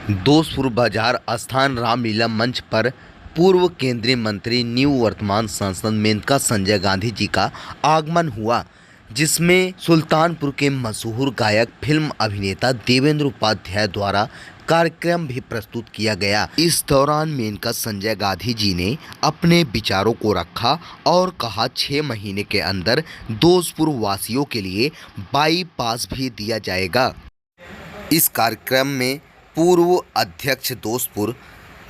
दोस्तपुर बाजार स्थान रामलीला मंच पर पूर्व केंद्रीय मंत्री निवर्तमान सांसद मेनका संजय गांधी जी का आगमन हुआ, जिसमें सुल्तानपुर के मशहूर गायक फिल्म अभिनेता देवेंद्र उपाध्याय द्वारा कार्यक्रम भी प्रस्तुत किया गया। इस दौरान मेनका संजय गांधी जी ने अपने विचारों को रखा और कहा 6 महीने के अंदर दोस्तपुर वासियों के लिए बाईपास भी दिया जाएगा। इस कार्यक्रम में पूर्व अध्यक्ष दोस्तपुर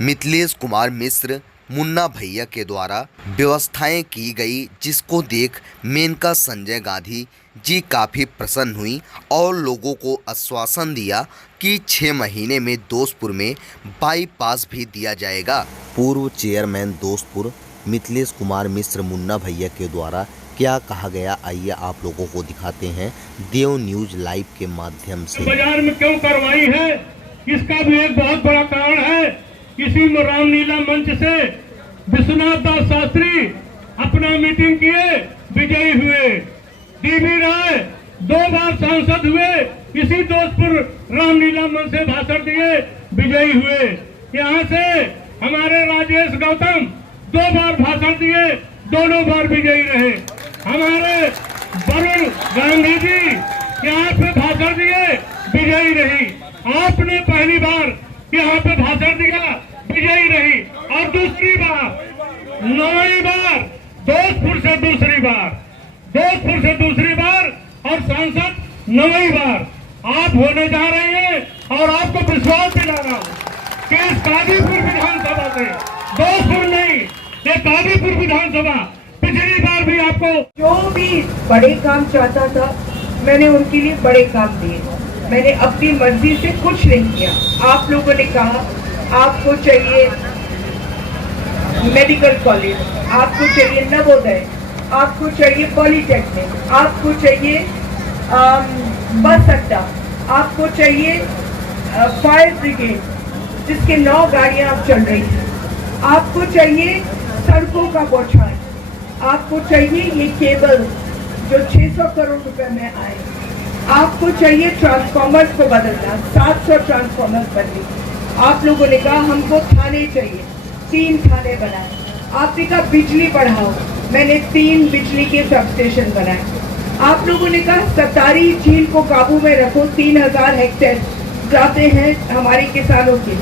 मिथिलेश कुमार मिश्र मुन्ना भैया के द्वारा व्यवस्थाएं की गई, जिसको देख मेनका संजय गांधी जी काफ़ी प्रसन्न हुई और लोगों को आश्वासन दिया कि 6 महीने में दोस्तपुर में बाईपास भी दिया जाएगा। पूर्व चेयरमैन दोस्तपुर मिथिलेश कुमार मिश्र मुन्ना भैया के द्वारा क्या कहा गया, आइए आप लोगों को दिखाते हैं देव न्यूज लाइव के माध्यम से। बाजार में क्यों करवाई है, इसका भी एक बहुत बड़ा कारण है। इसी में रामलीला मंच से विश्वनाथ दास शास्त्री अपना मीटिंग किए, विजयी हुए। डीवी राय 2 बार सांसद हुए, इसी दोस्तपुर रामलीला मंच से भाषण दिए, विजयी हुए। यहाँ से हमारे राजेश गौतम 2 बार भाषण दिए, दोनों बार विजयी रहे। हमारे वरुण गांधी जी यहाँ पे भाषण दिए, विजयी रही। आपने पहली बार यहाँ पे भाषण दिया, विजयी रही। और दूसरी बार, 9वीं बार दोस्तपुर से दूसरी बार और सांसद 9वीं बार आप होने जा रहे हैं। और आपको विश्वास दिला रहा हूँ कि इस कादीपुर विधानसभा से, दोस्तपुर नहीं, ये कादीपुर विधानसभा पिछली बार भी आपको जो भी बड़े काम चाहता था, मैंने उनके लिए बड़े काम दिए। मैंने अपनी मर्जी से कुछ नहीं किया। आप लोगों ने कहा आपको चाहिए मेडिकल कॉलेज, आपको चाहिए नवोदय, आपको चाहिए पॉलिटेक्निक, आपको चाहिए बस अड्डा, आपको चाहिए फायर ब्रिगेड जिसके 9 गाड़ियां अब चल रही हैं, आपको चाहिए सड़कों का बौछार, आपको चाहिए ये केबल जो 600 करोड़ रुपए में आए, आपको चाहिए ट्रांसफॉर्मर्स को बदलना, 700 ट्रांसफॉर्मर्स बदले। आप लोगों ने कहा हमको थाने चाहिए, 3 थाने बनाए। आपने कहा बिजली बढ़ाओ, मैंने 3 बिजली के सबस्टेशन बनाए। आप लोगों ने कहा सतारी झील को काबू में रखो, 3000 हेक्टेयर जाते हैं हमारे किसानों के,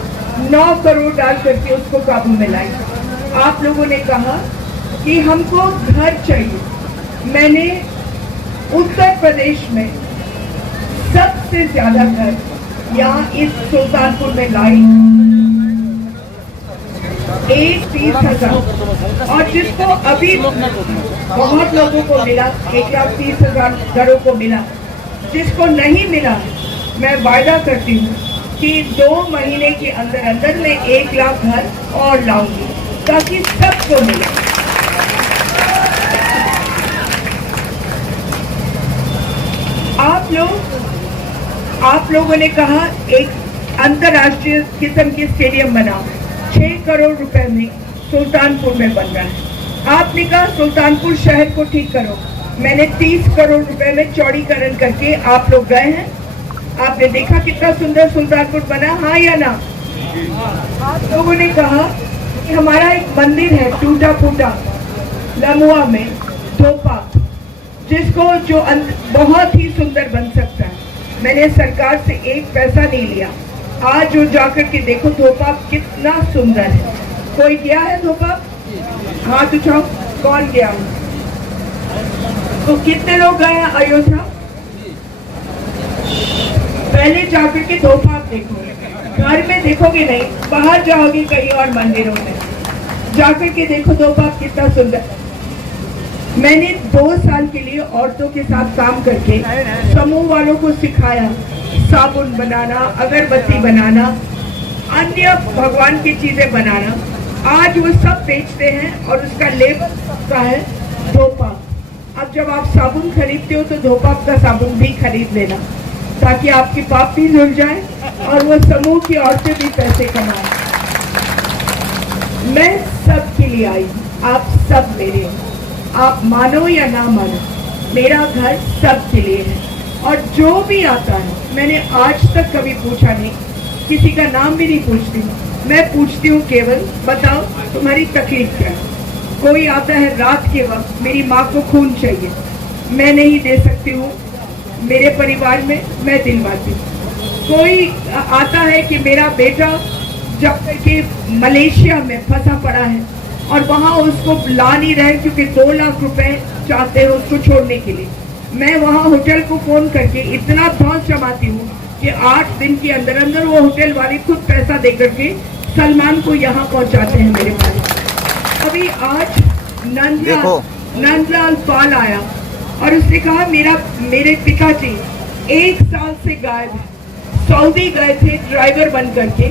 9 करोड़ डाल करके उसको काबू में लाई। आप लोगों ने कहा कि हमको घर चाहिए। मैंने उत्तर प्रदेश में सबसे ज्यादा घर यहाँ इस सुल्तानपुर में लाई, 30,000। और जिसको अभी बहुत लोगों को मिला, 1,30,000 घरों को मिला। जिसको नहीं मिला, मैं वायदा करती हूँ कि 2 महीने के अंदर अंदर मैं 1 लाख घर और लाऊंगी ताकि सबको मिले। आप लोगों ने कहा एक अंतर्राष्ट्रीय किस्म की स्टेडियम बनाओ, 6 करोड़ रुपए में सुल्तानपुर में बन रहा है। आपने कहा सुल्तानपुर शहर को ठीक करो, मैंने 30 करोड़ रुपए में चौड़ीकरण करके, आप लोग गए हैं, आपने देखा कितना सुंदर सुल्तानपुर बना, हाँ या ना? आप लोगों ने कहा कि हमारा एक मंदिर है टूटा फूटा लमुआ में, धोपा, जिसको जो बहुत ही सुंदर बन सकता है। मैंने सरकार से 1 पैसा नहीं लिया। आज जो जाकर के देखो धोपा कितना सुंदर है। कोई गया है धोपा? हाथ उठाओ, कौन गया? तो कितने लोग गए हैं अयोध्या? पहले जाकर के धोपा देखोगे, घर में देखोगे नहीं, बाहर जाओगे कहीं और मंदिरों में जाकर के देखो धोपा कितना सुंदर। मैंने 2 साल के लिए औरतों के साथ काम करके समूह वालों को सिखाया साबुन बनाना, अगरबत्ती बनाना, अन्य भगवान की चीजें बनाना। आज वो सब बेचते हैं और उसका लेबल का है धोपा। अब जब आप साबुन खरीदते हो तो धोपा का साबुन भी खरीद लेना ताकि आपके पाप भी धुल जाए और वो समूह की औरतें भी पैसे कमाएं। मैं सबके लिए आई हूँ, आप सब मेरे हो। आप मानो या ना मानो, मेरा घर सबके लिए है। और जो भी आता है, मैंने आज तक कभी पूछा नहीं किसी का नाम भी नहीं पूछती हूँ, मैं पूछती हूँ केवल बताओ तुम्हारी तकलीफ क्या है। कोई आता है रात के वक्त, मेरी माँ को खून चाहिए, मैं नहीं दे सकती हूँ, मेरे परिवार में मैं दिलवाती हूँ। कोई आता है कि मेरा बेटा जब तक कि मलेशिया में फंसा पड़ा है और वहाँ उसको ला नहीं रहे क्योंकि 2 लाख रुपए चाहते हैं उसको छोड़ने के लिए। मैं वहाँ होटल को फोन करके इतना धौंस जमाती हूँ कि 8 दिन के अंदर अंदर वो होटल वाले खुद पैसा दे करके सलमान को यहाँ पहुँचाते हैं मेरे पास। अभी आज नंदलाल पाल आया और उसने कहा मेरे पिताजी 1 साल से गायब है, सऊदी गए थे ड्राइवर बन करके,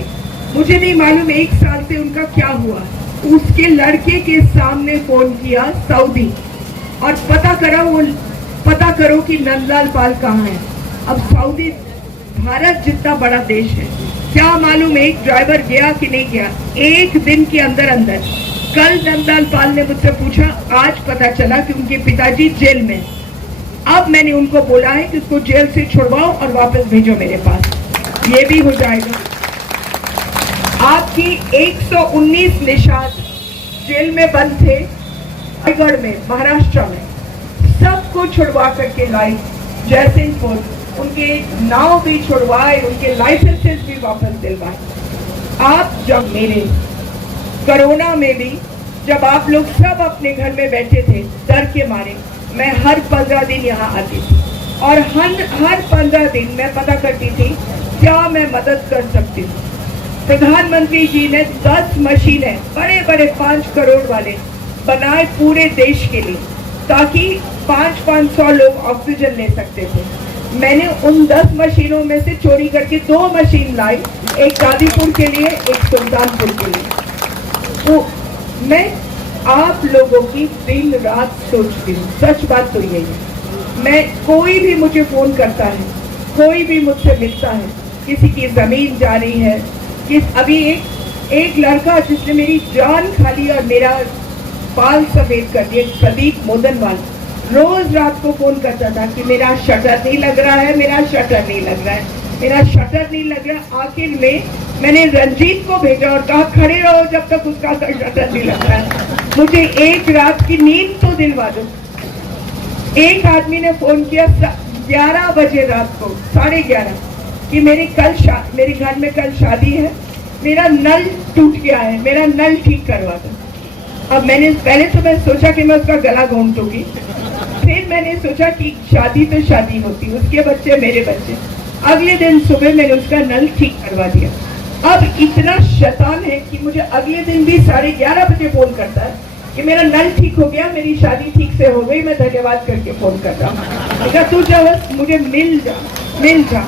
मुझे नहीं मालूम 1 साल से उनका क्या हुआ। उसके लड़के के सामने फोन किया सऊदी और पता करो कि नंदलाल पाल कहाँ है। अब सऊदी भारत जितना बड़ा देश है, क्या मालूम एक ड्राइवर गया कि नहीं गया। 1 दिन के अंदर अंदर कल नंदलाल पाल ने मुझसे पूछा, आज पता चला कि उनके पिताजी जेल में। अब मैंने उनको बोला है कि उसको जेल से छुड़वाओ और वापस भेजो मेरे पास, ये भी हो जाएगा। आपकी 119 निशान जेल में बंद थे रायगढ़ में, महाराष्ट्र में, सबको छुड़वा करके लाई जयसिंहपुर, उनके नाव भी छुड़वाए, उनके लाइसेंसेस भी वापस दिलवाए। आप जब मेरे कोरोना में भी जब आप लोग सब अपने घर में बैठे थे डर के मारे, मैं हर 15 दिन यहाँ आती थी और हर 15 दिन मैं पता करती थी क्या मैं मदद कर सकती हूँ। प्रधानमंत्री जी ने 10 मशीनें बड़े बड़े 5 करोड़ वाले बनाए पूरे देश के लिए, ताकि 500 लोग ऑक्सीजन ले सकते थे। मैंने उन 10 मशीनों में से चोरी करके 2 मशीन लाई, एक गाजीपुर के लिए, एक सुल्तानपुर के लिए। तो मैं आप लोगों की दिन रात सोचती हूँ, सच बात तो यही है। मैं कोई भी मुझे फोन करता है, कोई भी मुझसे मिलता है, किसी की जमीन जा रही है, कि अभी एक लड़का जिसने मेरी जान खा ली और मेरा बाल सफेद कर दिया, प्रदीप मोदनवाल, रोज रात को फोन करता था कि मेरा शटर नहीं लग रहा है, मेरा शटर नहीं लग रहा है, मेरा शटर नहीं लग रहा। आखिर में मैंने रंजीत को भेजा और कहा खड़े रहो जब तक उसका शटर नहीं लग रहा है, मुझे एक रात की नींद तो दिलवा दो। एक आदमी ने फोन किया 11 बजे रात को, 11:30, कि मेरे घर में कल शादी है, मेरा नल टूट गया है, मेरा नल ठीक करवा दो। अब पहले तो मैं सोचा कि मैं उसका गला घोंट दूंगी, फिर मैंने सोचा कि शादी तो शादी होती, उसके बच्चे मेरे बच्चे। अगले दिन सुबह मैंने उसका नल ठीक करवा दिया। अब इतना शैतान है कि मुझे अगले दिन भी 11:30 बजे फोन करता है कि मेरा नल ठीक हो गया, मेरी शादी ठीक से हो गई, मैं धन्यवाद करके फोन कर रहा हूँ। तू जब मुझे मिल जा।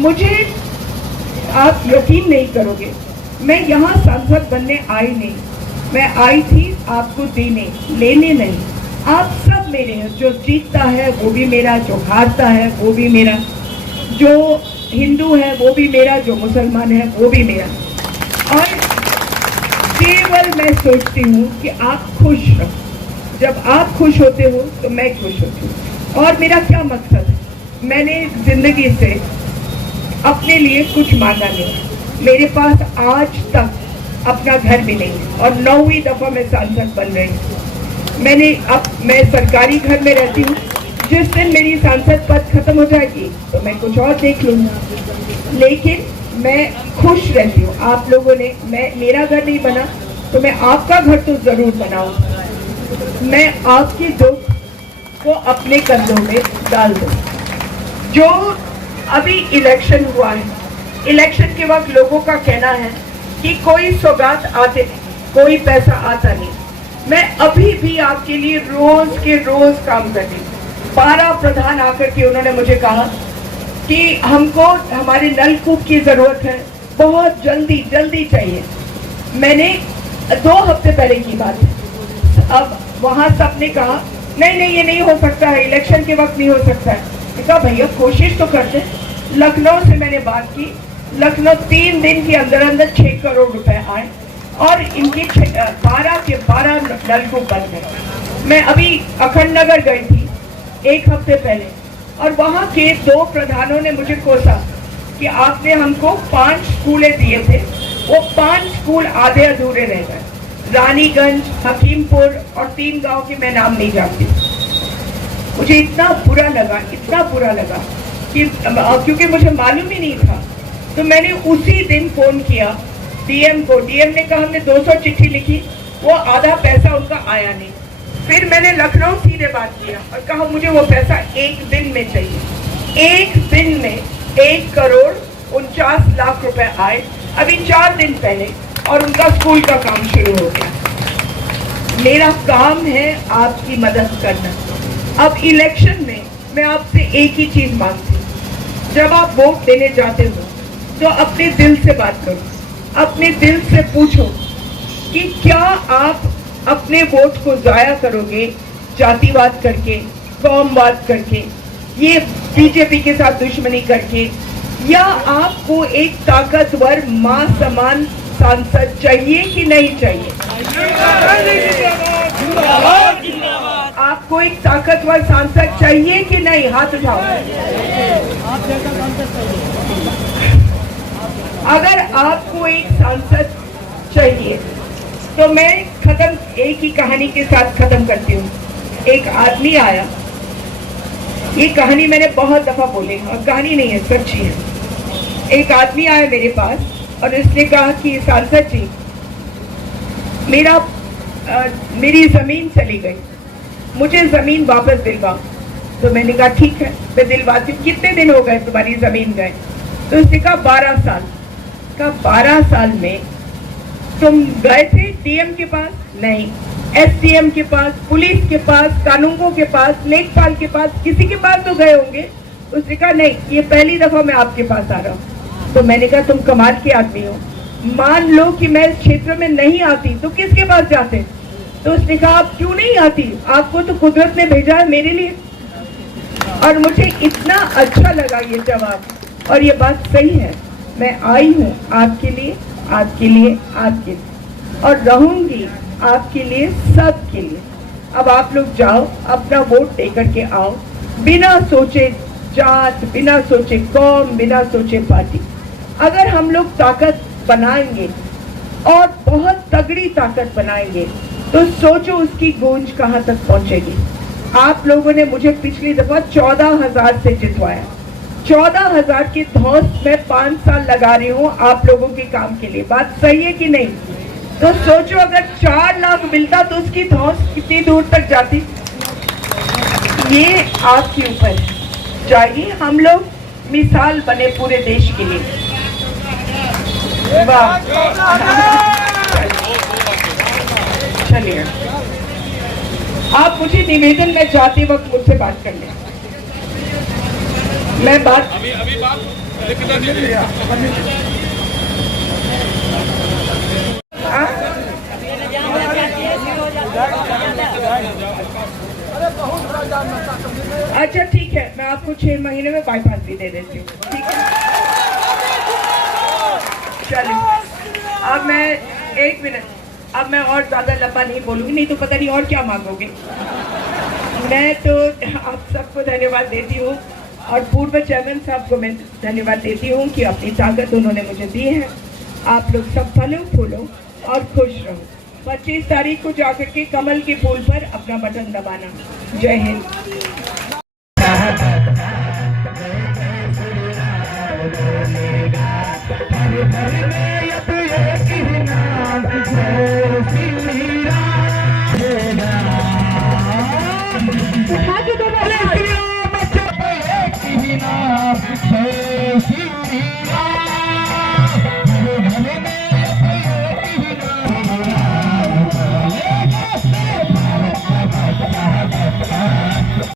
मुझे आप यकीन नहीं करोगे, मैं यहाँ सांसद बनने आई नहीं, मैं आई थी आपको देने, लेने नहीं। आप सब मेरे हैं, जो जीतता है वो भी मेरा, जो हारता है वो भी मेरा, जो हिंदू है वो भी मेरा, जो मुसलमान है वो भी मेरा। और केवल मैं सोचती हूँ कि आप खुश रहो। जब आप खुश होते हो तो मैं खुश होती हूँ। और मेरा क्या मकसद है, मैंने जिंदगी से अपने लिए कुछ मांगा नहीं। मेरे पास आज तक अपना घर भी नहीं और 9वीं दफा मैं सांसद बन रही हूँ। मैं सरकारी घर में रहती हूँ। जिस दिन मेरी सांसद पद खत्म हो जाएगी तो मैं कुछ और देख लूँगी, लेकिन मैं खुश रहती हूँ। आप लोगों ने मेरा घर नहीं बना तो मैं आपका घर तो जरूर बनाऊँ। मैं आपके दुख को अपने कंधों में डाल दूँ। जो अभी इलेक्शन हुआ है, इलेक्शन के वक्त लोगों का कहना है कि कोई सौगात आते नहीं, कोई पैसा आता नहीं। मैं अभी भी आपके लिए रोज के रोज काम कर रही हूँ। 12 प्रधान आकर के उन्होंने मुझे कहा कि हमको हमारे नलकूप की जरूरत है, बहुत जल्दी चाहिए। मैंने 2 हफ्ते पहले की बात है। अब वहाँ सबने कहा नहीं ये नहीं हो सकता है, इलेक्शन के वक्त नहीं हो सकता है। कहा भैया कोशिश तो करते। लखनऊ से मैंने बात की, लखनऊ 3 दिन के अंदर अंदर 6 करोड़ रुपए आए और इनके 12 के 12 नलकूप बन गए। मैं अभी अखंड नगर गई थी 1 हफ्ते पहले और वहाँ के 2 प्रधानों ने मुझे कोसा कि आपने हमको 5 स्कूलें दिए थे, वो 5 स्कूल आधे अधूरे रह गए। रानीगंज, हकीमपुर और 3 गांव के मैं नाम नहीं जानती। मुझे इतना बुरा लगा कि क्योंकि मुझे मालूम ही नहीं था, तो मैंने उसी दिन फोन किया डीएम को। डीएम ने कहा हमने 200 चिट्ठी लिखी, वो आधा पैसा उनका आया नहीं। फिर मैंने लखनऊ सीधे बात किया और कहा मुझे वो पैसा 1 दिन में चाहिए। 1 दिन में 1,49,00,000 रुपए आए, अभी 4 दिन पहले, और उनका स्कूल का काम शुरू हो गया। मेरा काम है आपकी मदद करना। अब इलेक्शन में मैं आपसे एक ही चीज मांगती हूँ, जब आप वोट देने जाते हो तो अपने दिल से बात करो, अपने दिल से पूछो कि क्या आप अपने वोट को जाया करोगे जातिवाद करके, कौमवाद करके, ये बीजेपी के साथ दुश्मनी करके, या आपको एक ताकतवर मां समान सांसद चाहिए कि नहीं चाहिए? आपको एक ताकतवर सांसद चाहिए कि नहीं? हाथ उठाओ। अगर आपको एक सांसद चाहिए तो मैं एक ही कहानी के साथ खत्म करती हूँ। एक आदमी आया, ये कहानी मैंने बहुत दफा बोली और कहानी नहीं है, सच्ची है। एक आदमी आया मेरे पास और उसने कहा कि सांसद जी, मेरी जमीन चली गई, मुझे जमीन वापस दिलवाओ। तो मैंने कहा ठीक है, मैं दिलवाती हूँ। कितने दिन हो गए तुम्हारी जमीन गए? तो उसने कहा 12 साल। कहा 12 साल में तुम गए थे डीएम के पास? नहीं। एसडीएम के पास, पुलिस के पास, कानूनगो के पास, लेखपाल के पास, किसी के पास तो गए होंगे? उसने कहा नहीं, ये पहली दफा मैं आपके पास आ रहा हूँ। तो मैंने कहा तुम कमाल के आदमी हो, मान लो कि मैं इस क्षेत्र में नहीं आती तो किसके पास जाते? तो उसने कहा आप क्यों नहीं आती, आपको तो कुदरत ने भेजा है मेरे लिए। और मुझे इतना अच्छा लगा ये जवाब, और ये बात सही है। मैं आई हूँ आपके लिए, आपके लिए, आपके लिए, और रहूंगी आपके लिए, सबके लिए। अब आप लोग जाओ, अपना वोट देकर के आओ, बिना सोचे जात, बिना सोचे कौम, बिना सोचे पार्टी। अगर हम लोग ताकत बनाएंगे और बहुत तगड़ी ताकत बनाएंगे तो सोचो उसकी गूंज कहां तक पहुंचेगी। आप लोगों ने मुझे पिछली दफा 14,000 से जितवाया। 14,000 की धौंस में 5 साल लगा रही हूँ आप लोगों के काम के लिए। बात सही है कि नहीं? तो सोचो अगर 4 लाख मिलता तो उसकी धौंस कितनी दूर तक जाती। ये आपके ऊपर चाहिए, हम लोग मिसाल बने पूरे देश के लिए। वाह, चलिए आप मुझे निवेदन में जाते वक्त मुझसे बात कर लें। मैं बात अभी बात अच्छा ठीक है, मैं आपको 6 महीने में बाईपास भी दे देती हूँ, ठीक है? चलिए अब मैं 1 मिनट, अब मैं और ज्यादा लंबा नहीं बोलूंगी, नहीं तो पता नहीं और क्या मांगोगे। मैं तो आप सबको धन्यवाद देती हूँ और पूर्व चेयरमैन साहब को मैं धन्यवाद देती हूँ कि अपनी ताकत उन्होंने मुझे दी है। आप लोग सब फलो फूलो और खुश रहो। 25 तारीख को जाकर के कमल के फूल पर अपना बटन दबाना। जय हिंद।